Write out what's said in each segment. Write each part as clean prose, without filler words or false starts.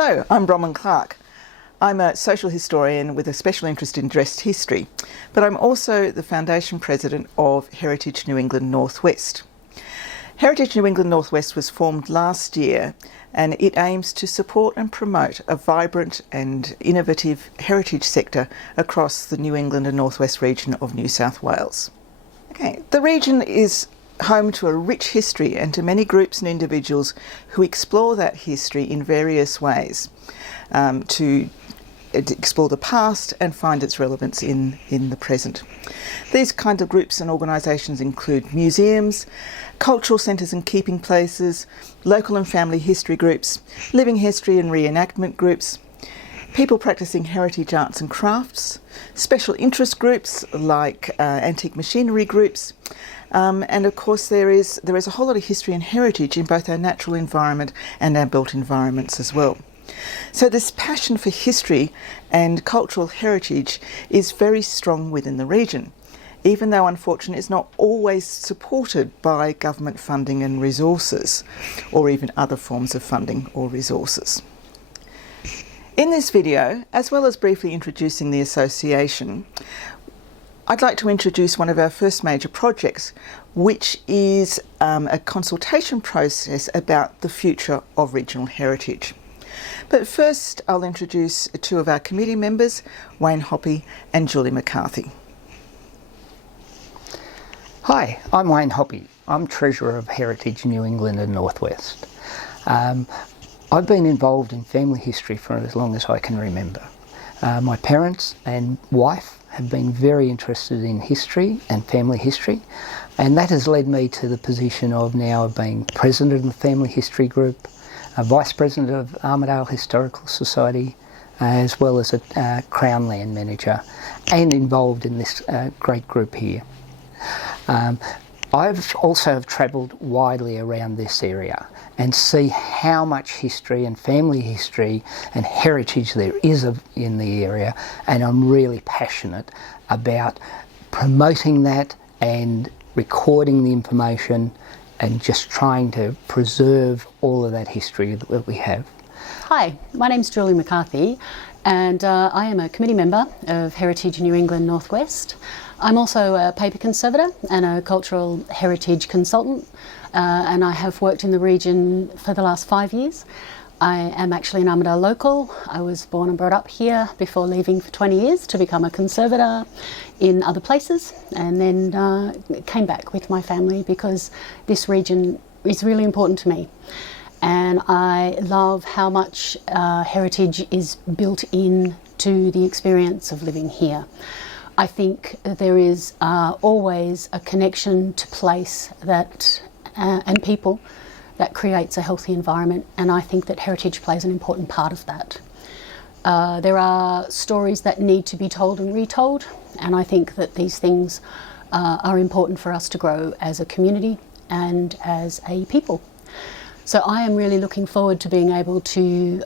Hello, I'm Bronwyn Clark. I'm a social historian with a special interest in dress history, but I'm also the Foundation President of Heritage New England Northwest. Heritage New England Northwest was formed last year, and it aims to support and promote a vibrant and innovative heritage sector across the New England and Northwest region of New South Wales. Okay, the region is home to a rich history and to many groups and individuals who explore that history in various ways to explore the past and find its relevance in the present. These kinds of groups and organisations include museums, cultural centres and keeping places, local and family history groups, living history and reenactment groups, people practising heritage arts and crafts, special interest groups like antique machinery groups, and of course there is a whole lot of history and heritage in both our natural environment and our built environments as well. So this passion for history and cultural heritage is very strong within the region, even though unfortunately it's not always supported by government funding and resources, or even other forms of funding or resources. In this video, as well as briefly introducing the association, I'd like to introduce one of our first major projects, which is a consultation process about the future of regional heritage. But first, I'll introduce two of our committee members, Wayne Hoppy and Julie McCarthy. Hi, I'm Wayne Hoppy. I'm Treasurer of Heritage New England and Northwest. I've been involved in family history for as long as I can remember. My parents and wife have been very interested in history and family history, and that has led me to the position of now being President of the Family History Group, Vice President of Armidale Historical Society, as well as a Crown Land Manager, and involved in this great group here. I've also travelled widely around this area and see how much history and family history and heritage there is in the area, and I'm really passionate about promoting that and recording the information and just trying to preserve all of that history that we have. Hi, my name's Julie McCarthy, and I am a committee member of Heritage New England Northwest. I'm also a paper conservator and a cultural heritage consultant, and I have worked in the region for the last 5 years. I am actually an Armidale local. I was born and brought up here before leaving for 20 years to become a conservator in other places, and then came back with my family because this region is really important to me. And I love how much heritage is built into the experience of living here. I think there is always a connection to place that and people that creates a healthy environment, and I think that heritage plays an important part of that. There are stories that need to be told and retold, and I think that these things are important for us to grow as a community and as a people. So I am really looking forward to being able to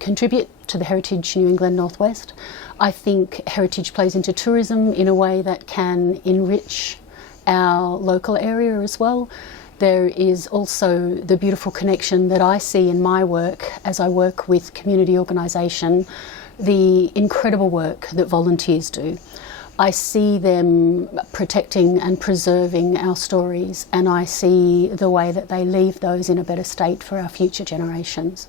contribute to the Heritage New England Northwest. I think heritage plays into tourism in a way that can enrich our local area as well. There is also the beautiful connection that I see in my work as I work with community organisation, the incredible work that volunteers do. I see them protecting and preserving our stories, and I see the way that they leave those in a better state for our future generations.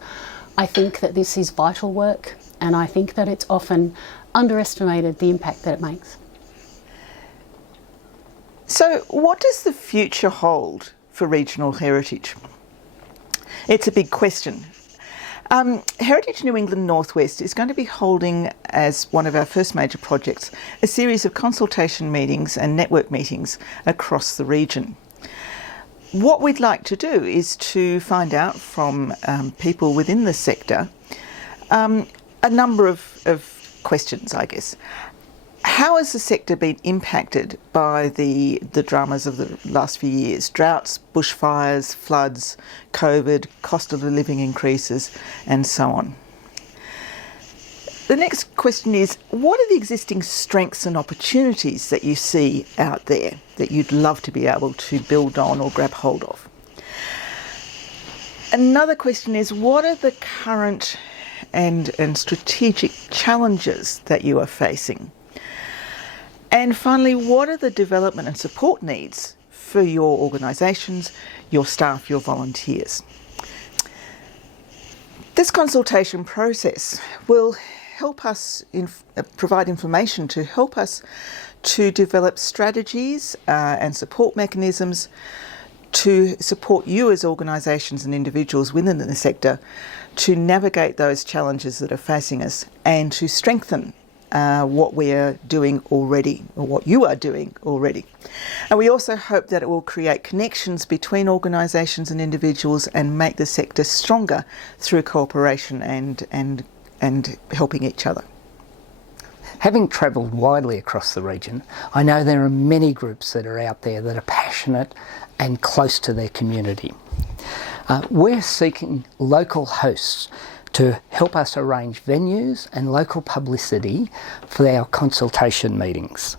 I think that this is vital work, and I think that it's often underestimated the impact that it makes. So what does the future hold for regional heritage? It's a big question. Heritage New England Northwest is going to be holding, as one of our first major projects, a series of consultation meetings and network meetings across the region. What we'd like to do is to find out from people within the sector a number of questions, I guess. How has the sector been impacted by the dramas of the last few years? Droughts, bushfires, floods, COVID, cost of the living increases, and so on. The next question is, what are the existing strengths and opportunities that you see out there that you'd love to be able to build on or grab hold of? Another question is, what are the current and strategic challenges that you are facing? And finally, what are the development and support needs for your organisations, your staff, your volunteers? This consultation process will help us provide information to help us to develop strategies and support mechanisms to support you as organisations and individuals within the sector to navigate those challenges that are facing us and to strengthen what we are doing already, or what you are doing already. And we also hope that it will create connections between organisations and individuals and make the sector stronger through cooperation and helping each other. Having travelled widely across the region, I know there are many groups that are out there that are passionate and close to their community. We're seeking local hosts to help us arrange venues and local publicity for our consultation meetings.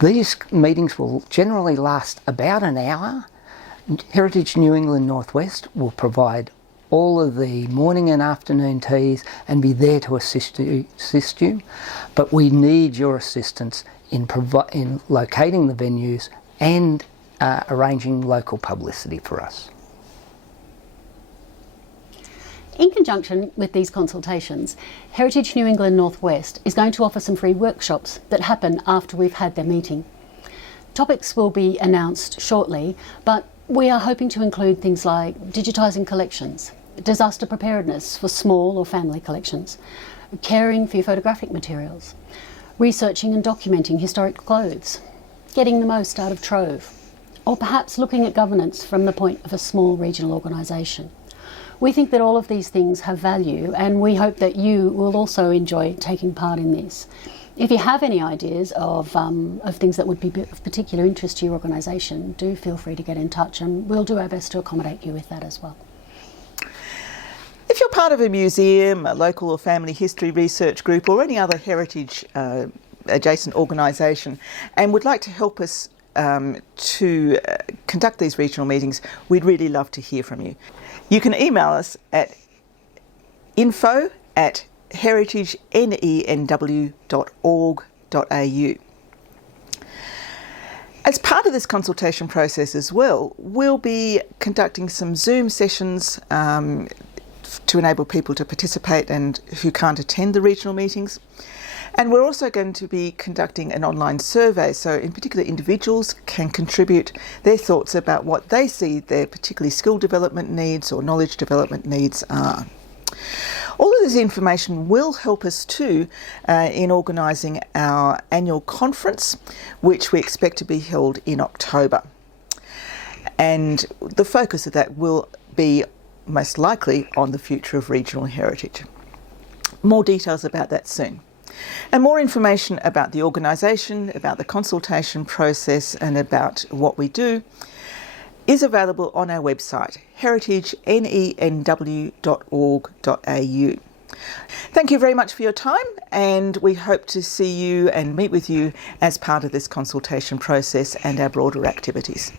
These meetings will generally last about an hour. Heritage New England Northwest will provide all of the morning and afternoon teas and be there to assist you. But we need your assistance in locating the venues and arranging local publicity for us. In conjunction with these consultations, Heritage New England Northwest is going to offer some free workshops that happen after we've had their meeting. Topics will be announced shortly, but we are hoping to include things like digitising collections, disaster preparedness for small or family collections, caring for your photographic materials, researching and documenting historic clothes, getting the most out of Trove, or perhaps looking at governance from the point of a small regional organisation. We think that all of these things have value, and we hope that you will also enjoy taking part in this. If you have any ideas of things that would be of particular interest to your organisation, do feel free to get in touch, and we'll do our best to accommodate you with that as well. If you're part of a museum, a local or family history research group, or any other heritage adjacent organisation, and would like to help us to conduct these regional meetings, we'd really love to hear from you. You can email us at info@heritagenenw.org.au. As part of this consultation process as well, we'll be conducting some Zoom sessions to enable people to participate and who can't attend the regional meetings. And we're also going to be conducting an online survey, so in particular individuals can contribute their thoughts about what they see their particularly skill development needs or knowledge development needs are. All of this information will help us too in organising our annual conference, which we expect to be held in October. And the focus of that will be most likely on the future of regional heritage. More details about that soon. And more information about the organisation, about the consultation process and about what we do is available on our website, heritagenenw.org.au. Thank you very much for your time, and we hope to see you and meet with you as part of this consultation process and our broader activities.